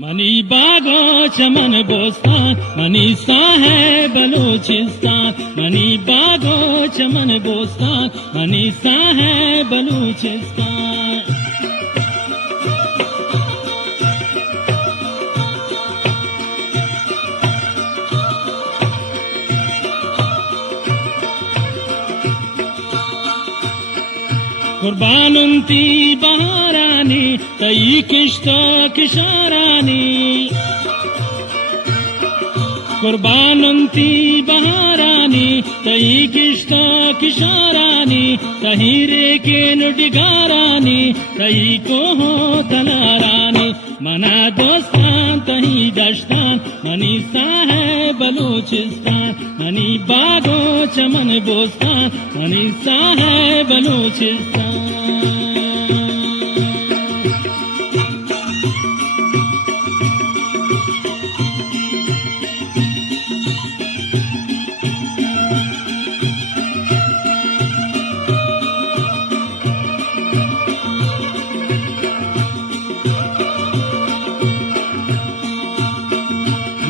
Money बागों चमन बोस्तान मनीसा है Balochistan. Money बागों चमन बोस्तान मनीसा है बलूचिस्तान। कुर्बानुंती बहारानी तई किश्तो किशारानी। कुर्बानुंती बहारानी तई किश्तो किशारानी। तहीरे के नुडिगारानी तई को हो तलारानी। मना दोस्तान तही दश्तान मनीसा है बलूचिस्तान। मनी बागों चमन बोस्तान मनीसा है बलूचिस्तान।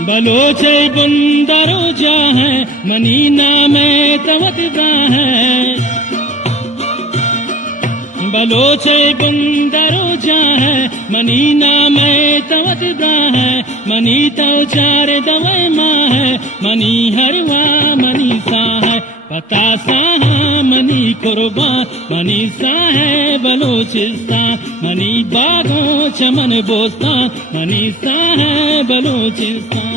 बलोचे बुंदरो जा है मनीना में तवतबा है। बलोचे बुंदरो जा है मनीना में तवतबा है। मनी तो चार दवे माँ है मनी हरवा मनीसा है। पता साहा मनी कुर्बान मनीसा है बलूचिस्तान। मनी बागों चमन बोस्तान मनीसा है बलूचिस्तान।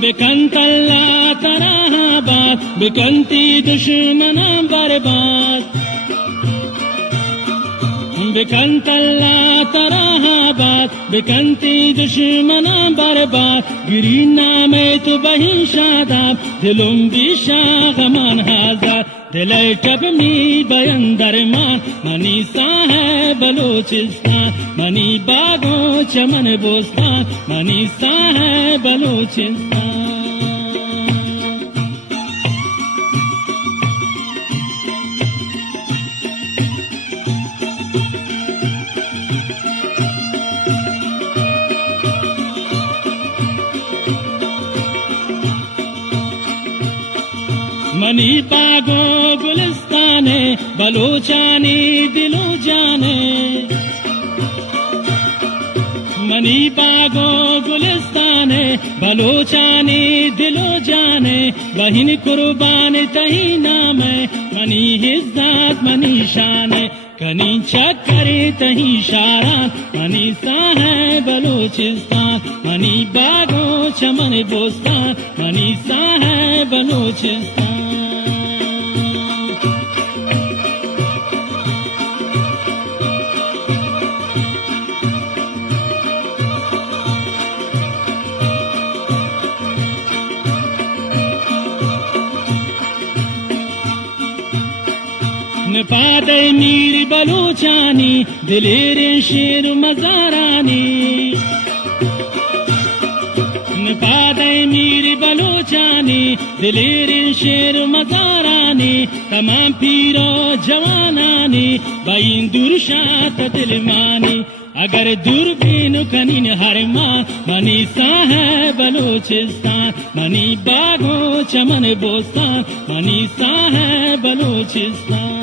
बिकंतल्ला तराहाबाद बिकंती दुश्मना बर्बाद। बिकंतल्ला तराहाबाद बिकंती दुश्मना बर्बाद। गिरीना में तो बही शादाब दिलुम बिशा गमान हाजार। दिले टब मी बयंदर मान मनीसा है बलूचिस्तान। मनी बागों चमन बोस्तान मनीसा है बलूचिस्तान। मनी बागों गुलिस्ताने बलूचानी दिलो जाने। मनी बागों गुलिस्ताने बलूचानी दिलो जाने। बहिन कुर्बान तही नाम मनी हिज्जत मनी शान। कनी चक्कर तही शारान मनीसा है बलूचिस्तान। मनी बागों चमन बोस्तान मनीसा है बलूचिस्तान। पादे मीर बलूचानी दिलेर शेर मजारानी। पादे मीर बलूचानी दिलेर शेर मजारानी। तमाम पीरो जवानानी बाइन दुर्शात दिलमानी। अगर दूरबीन कनीन हरमा मनीसा है बलूचिस्तान। मनी बागों चमन बोस्तान मनीसा है बलूचिस्तान।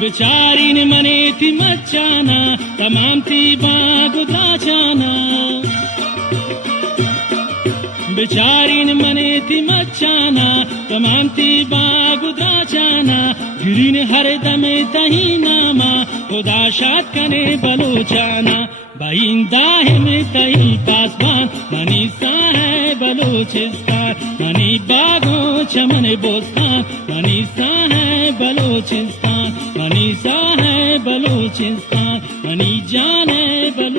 बिचारीन मने थी मचाना तमाम थी बागुदा जाना। बिचारीन मने थी मचाना तमाम थी बागुदा जाना। गिरीन हर दमे तही नामा खुदा शाद कने बलूचाना। बाइंदा है में तही पासबान मनीसा है बलूचिस्तान। मनी बागों चमन बोस्तान मनीसा है बलूचिस्तान। मनीसा है बलूचिस्तान मनी जाने बलूचिस्तान